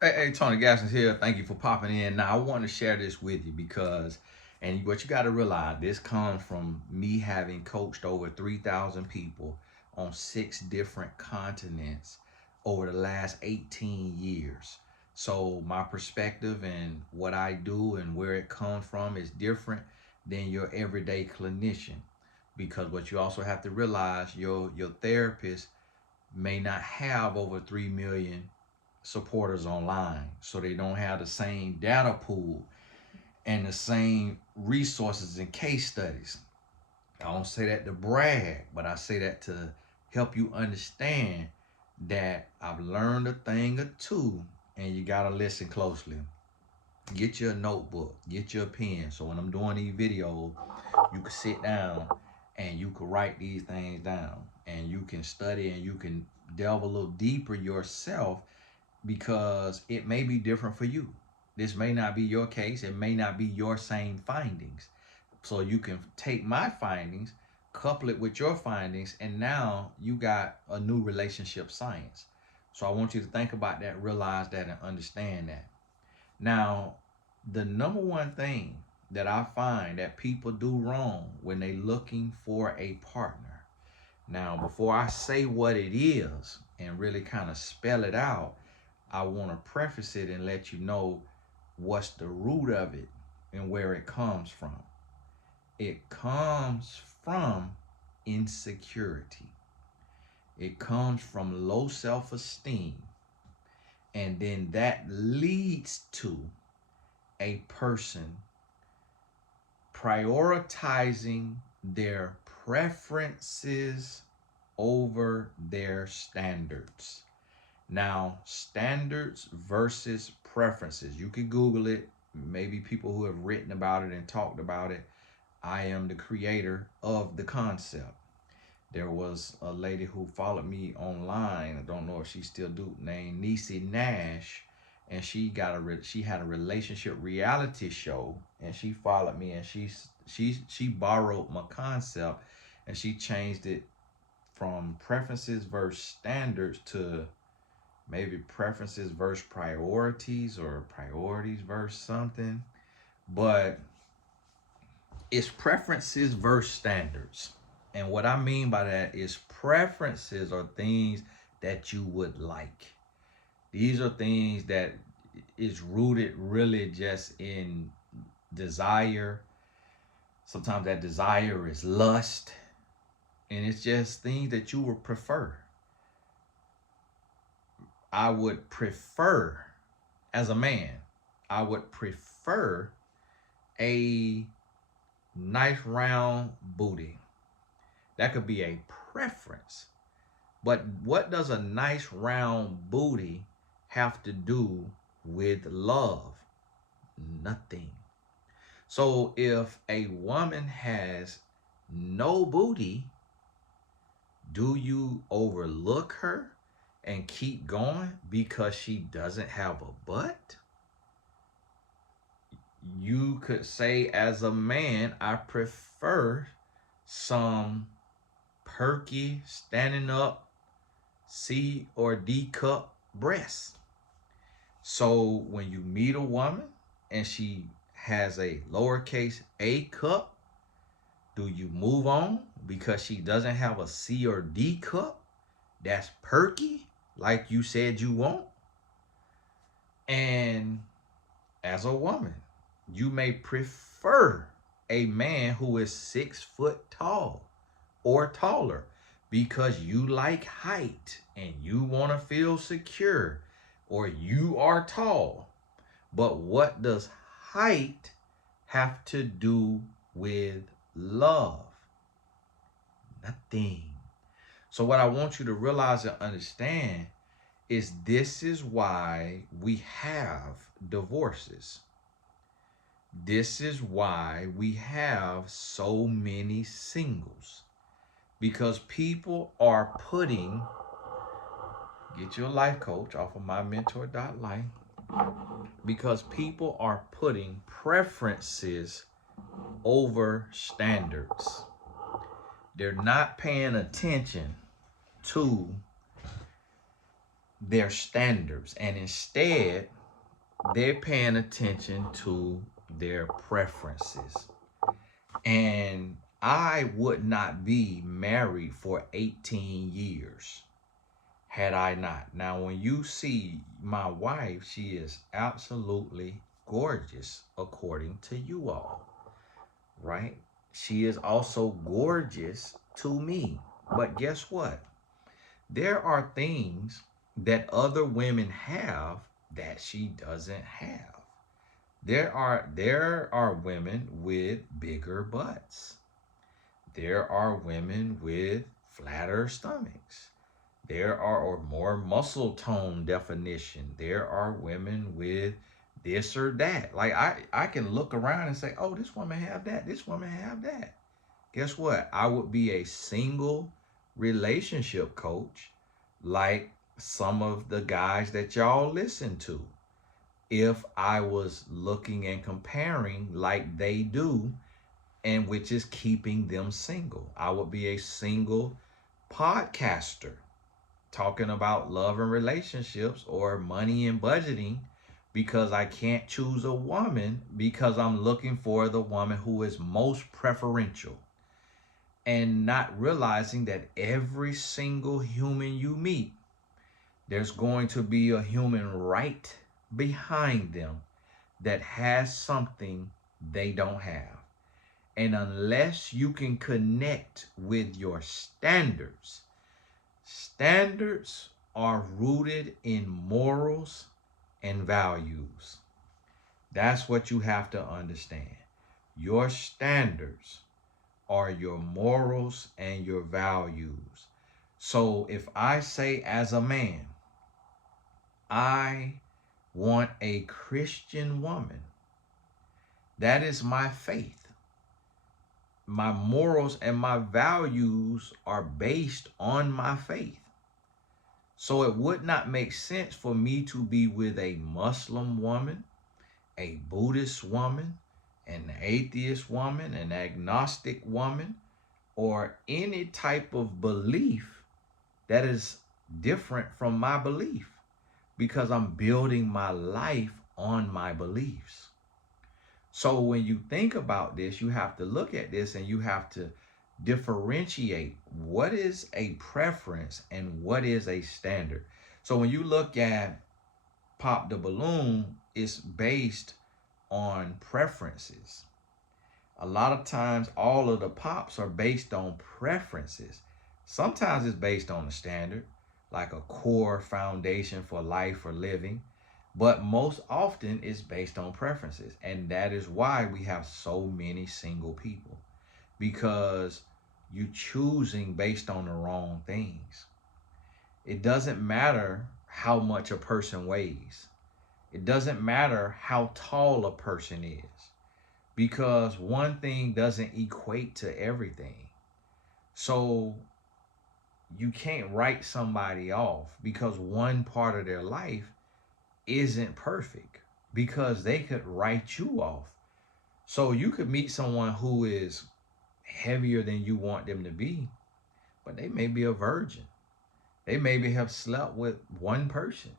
Hey, Tony Gaskins here. Thank you for popping in. Now, I want to share this with you because, and what you got to realize, this comes from me having coached over 3,000 people on 6 different continents over the last 18 years. So, my perspective and what I do and where it comes from is different than your everyday clinician. Because what you also have to realize, your therapist may not have over 3 million supporters online, so they don't have the same data pool and the same resources and case studies. I don't say that to brag, but I say that to help you understand that I've learned a thing or two, and you got to listen closely. Get your notebook, get your pen, so when I'm doing these videos, you can sit down and you can write these things down, and you can study and you can delve a little deeper yourself, because it may be different for you. This may not be your case. It may not be your same findings. So you can take my findings, couple it with your findings, and now you got a new relationship science. So I want you to think about that, realize that, and understand that. Now, the number one thing that I find that people do wrong when they looking for a partner. Now, before I say what it is and really kind of spell it out, I want to preface it and let you know what's the root of it and where it comes from. It comes from insecurity. It comes from low self-esteem. And then that leads to a person prioritizing their preferences over their standards. Now, standards versus preferences. You can Google it. Maybe people who have written about it and talked about it. I am the creator of the concept. There was a lady who followed me online. I don't know if she still do, named Niecy Nash, and she had a relationship reality show, and she followed me, and she borrowed my concept, and she changed it from preferences versus standards to maybe preferences versus priorities, or priorities versus something. But it's preferences versus standards. And what I mean by that is preferences are things that you would like. These are things that is rooted really just in desire. Sometimes that desire is lust, and it's just things that you would prefer. I would prefer, as a man, I would prefer a nice round booty. That could be a preference. But what does a nice round booty have to do with love? Nothing. So if a woman has no booty, do you overlook her and keep going because she doesn't have a butt? You could say, as a man, I prefer some perky, standing up C or D cup breasts. So when you meet a woman and she has a lowercase a cup, do you move on because she doesn't have a C or D cup that's perky like you said you want? And as a woman, you may prefer a man who is 6 foot tall or taller because you like height and you want to feel secure, or you are tall. But what does height have to do with love? Nothing. So, what I want you to realize and understand is this is why we have divorces. This is why we have so many singles, because people are putting, get your life coach off of my mentor.life, because people are putting preferences over standards. They're not paying attention to their standards, and instead they're paying attention to their preferences. And I would not be married for 18 years had I not. Now, when you see my wife, she is absolutely gorgeous according to you all, right? She is also gorgeous to me. But guess what? There are things that other women have that she doesn't have. There are women with bigger butts. There are women with flatter stomachs. There are or more muscle tone definition. There are women with this or that. Like I can look around and say, oh, this woman have that. This woman have that. Guess what? I would be a single relationship coach like some of the guys that y'all listen to if I was looking and comparing like they do, and which is keeping them single. I would be a single podcaster talking about love and relationships or money and budgeting because I can't choose a woman because I'm looking for the woman who is most preferential, and not realizing that every single human you meet, there's going to be a human right behind them that has something they don't have. And unless you can connect with your standards, standards are rooted in morals and values. That's what you have to understand. Your standards are your morals and your values. So if I say as a man, I want a Christian woman, that is my faith. My morals and my values are based on my faith. So it would not make sense for me to be with a Muslim woman, a Buddhist woman, an atheist woman, an agnostic woman, or any type of belief that is different from my belief, because I'm building my life on my beliefs. So when you think about this, you have to look at this and you have to differentiate what is a preference and what is a standard. So when you look at Pop the Balloon, it's based on preferences. A lot of times, all of the pops are based on preferences. Sometimes it's based on a standard, like a core foundation for life or living, but most often it's based on preferences. And that is why we have so many single people, because you choosing based on the wrong things. It doesn't matter how much a person weighs. It doesn't matter how tall a person is, because one thing doesn't equate to everything. So you can't write somebody off because one part of their life isn't perfect, because they could write you off. So you could meet someone who is heavier than you want them to be, but they may be a virgin. They maybe have slept with one person.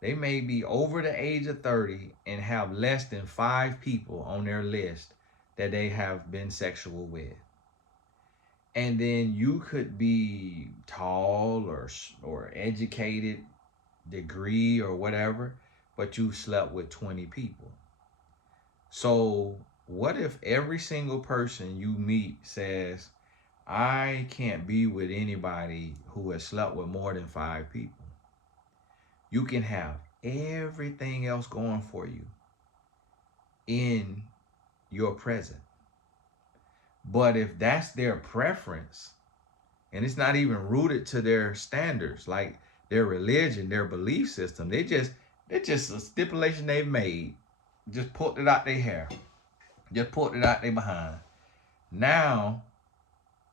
They may be over the age of 30 and have less than 5 people on their list that they have been sexual with. And then you could be tall or educated, degree or whatever, but you slept with 20 people. So what if every single person you meet says, I can't be with anybody who has slept with more than 5 people? You can have everything else going for you in your present. But if that's their preference, and it's not even rooted to their standards, like their religion, their belief system, it's just a stipulation they've made. Just pulled it out their hair. Just pulled it out their behind. Now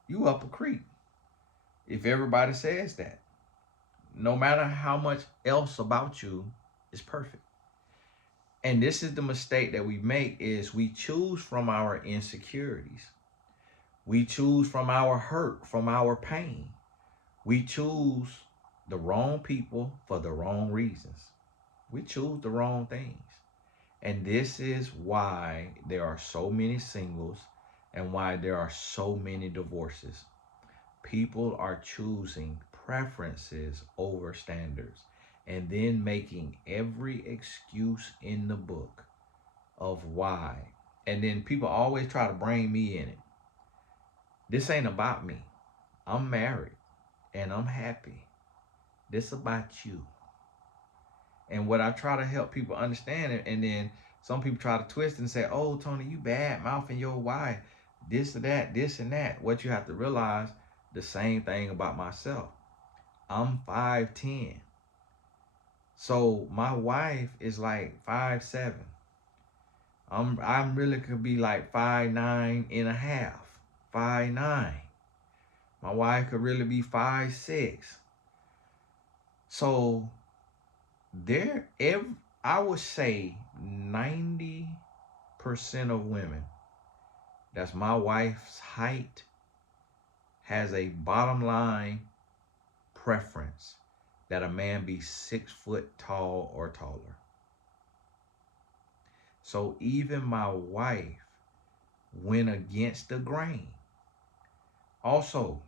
you up a creek if everybody says that. No matter how much else about you is perfect. And this is the mistake that we make, is we choose from our insecurities. We choose from our hurt, from our pain. We choose the wrong people for the wrong reasons. We choose the wrong things. And this is why there are so many singles and why there are so many divorces. People are choosing preferences over standards and then making every excuse in the book of why. And then people always try to bring me in it. This ain't about me. I'm married and I'm happy. This about you. And what I try to help people understand, and then some people try to twist and say, oh, Tony, you bad mouthing your wife, this or that, this and that. What you have to realize, the same thing about myself. I'm 5'10". So my wife is like 5'7". I'm really could be like 5'9" and a half, 5'9". My wife could really be 5'6". So I would say 90% of women that's my wife's height has a bottom line preference that a man be 6 foot tall or taller. So even my wife went against the grain. Also,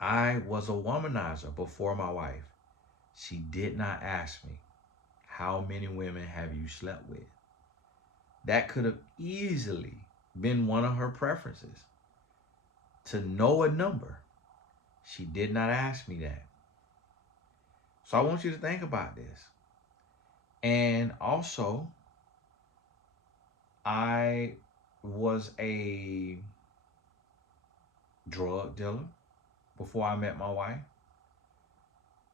I was a womanizer before my wife. She did not ask me, how many women have you slept with? That could have easily been one of her preferences, to know a number. She did not ask me that. So I want you to think about this. And also, I was a drug dealer before I met my wife.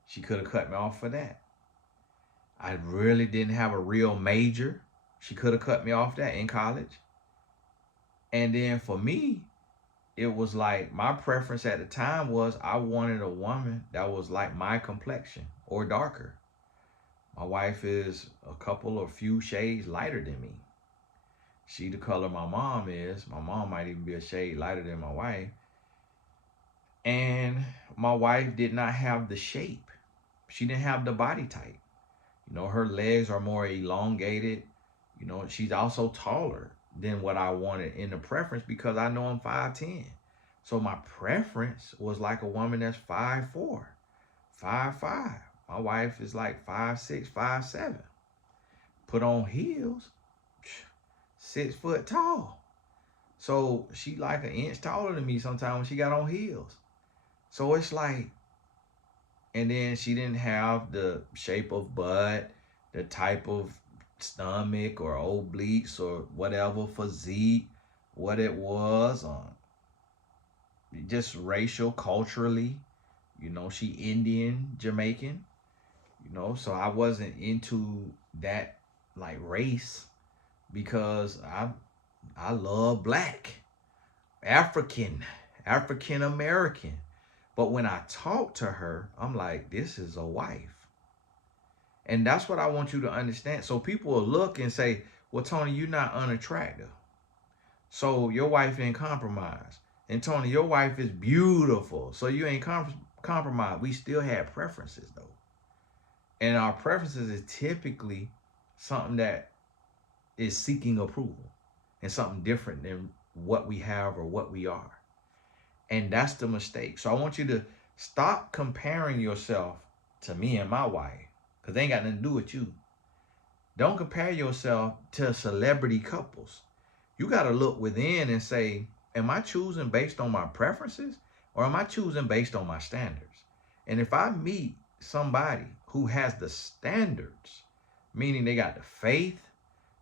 She could have cut me off for that. I really didn't have a real major. She could have cut me off that in college. And then for me, it was like my preference at the time was I wanted a woman that was like my complexion or darker. My wife is a few shades lighter than me. She the color my mom is. My mom might even be a shade lighter than my wife. And my wife did not have the shape. She didn't have the body type. You know, her legs are more elongated. You know, she's also taller than what I wanted in the preference because I know I'm 5'10". So my preference was like a woman that's 5'4", 5'5". My wife is like 5'6", 5'7". Put on heels, 6 foot tall. So she like an inch taller than me sometimes when she got on heels. So it's like, and then she didn't have the shape of butt, the type of stomach or obliques or whatever physique, what it was, just racial, culturally, you know, she Indian, Jamaican, you know, so I wasn't into that like race because I love black, African American. But when I talk to her, I'm like, this is a wife. And that's what I want you to understand. So people will look and say, well, Tony, you're not unattractive. So your wife ain't compromised. And Tony, your wife is beautiful. So you ain't compromised. We still have preferences though. And our preferences is typically something that is seeking approval and something different than what we have or what we are. And that's the mistake. So I want you to stop comparing yourself to me and my wife, because they ain't got nothing to do with you. Don't compare yourself to celebrity couples. You got to look within and say, am I choosing based on my preferences or am I choosing based on my standards? And if I meet somebody who has the standards, meaning they got the faith,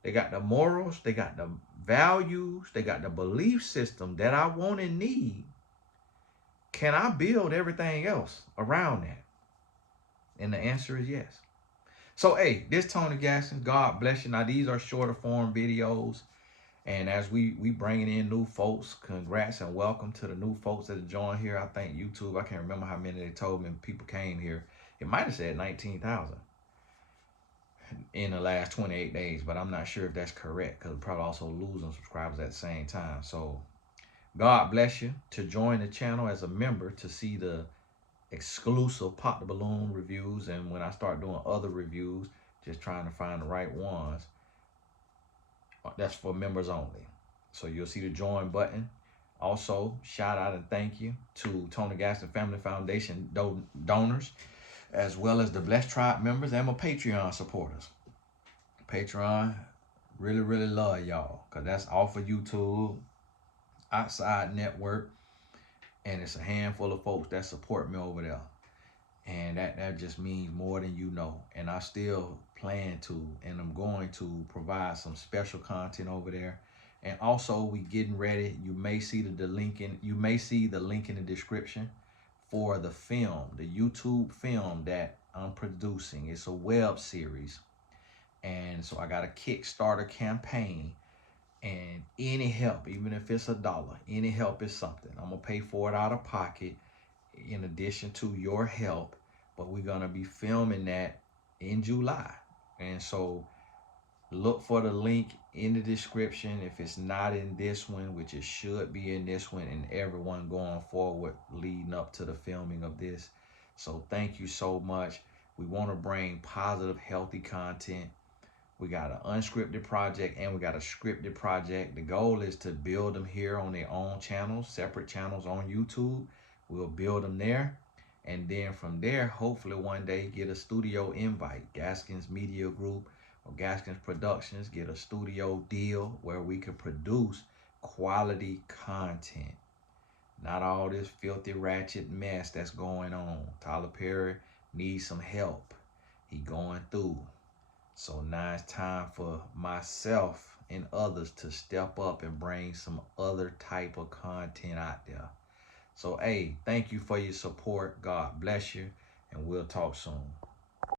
they got the morals, they got the values, they got the belief system that I want and need, can I build everything else around that? And the answer is yes. So, hey, this Tony Gaston, God bless you. Now, these are shorter form videos. And as we bringing in new folks, congrats and welcome to the new folks that have joined here. I think YouTube, I can't remember how many they told me people came here. It might have said 19,000 in the last 28 days, but I'm not sure if that's correct because we're probably also losing subscribers at the same time. So God bless you. To join the channel as a member to see the exclusive Pop the Balloon reviews. And when I start doing other reviews, just trying to find the right ones, that's for members only. So you'll see the join button. Also, shout out and thank you to Tony Gaston Family Foundation donors, as well as the Blessed Tribe members and my Patreon supporters. Patreon, really love y'all, because that's off of YouTube, outside network, and it's a handful of folks that support me over there. And that just means more than you know. And I still plan to, and I'm going to provide some special content over there. And also, we getting ready. You may see the link in the description for the film, the YouTube film that I'm producing. It's a web series, and so I got a Kickstarter campaign. And any help, even if it's $1, any help is something. I'm gonna pay for it out of pocket, in addition to your help. But we're gonna be filming that in July, and so look for the link in the description. If it's not in this one, which it should be in this one, and everyone going forward leading up to the filming of this. So thank you so much. We want to bring positive, healthy content. We got an unscripted project and we got a scripted project. The goal is to build them here on their own channels, separate channels on YouTube. We'll build them there. And then from there, hopefully one day get a studio invite. Gaskins Media Group or Gaskins Productions get a studio deal where we can produce quality content. Not all this filthy, ratchet mess that's going on. Tyler Perry needs some help. He going through. So now it's time for myself and others to step up and bring some other type of content out there. So, hey, thank you for your support. God bless you, and we'll talk soon.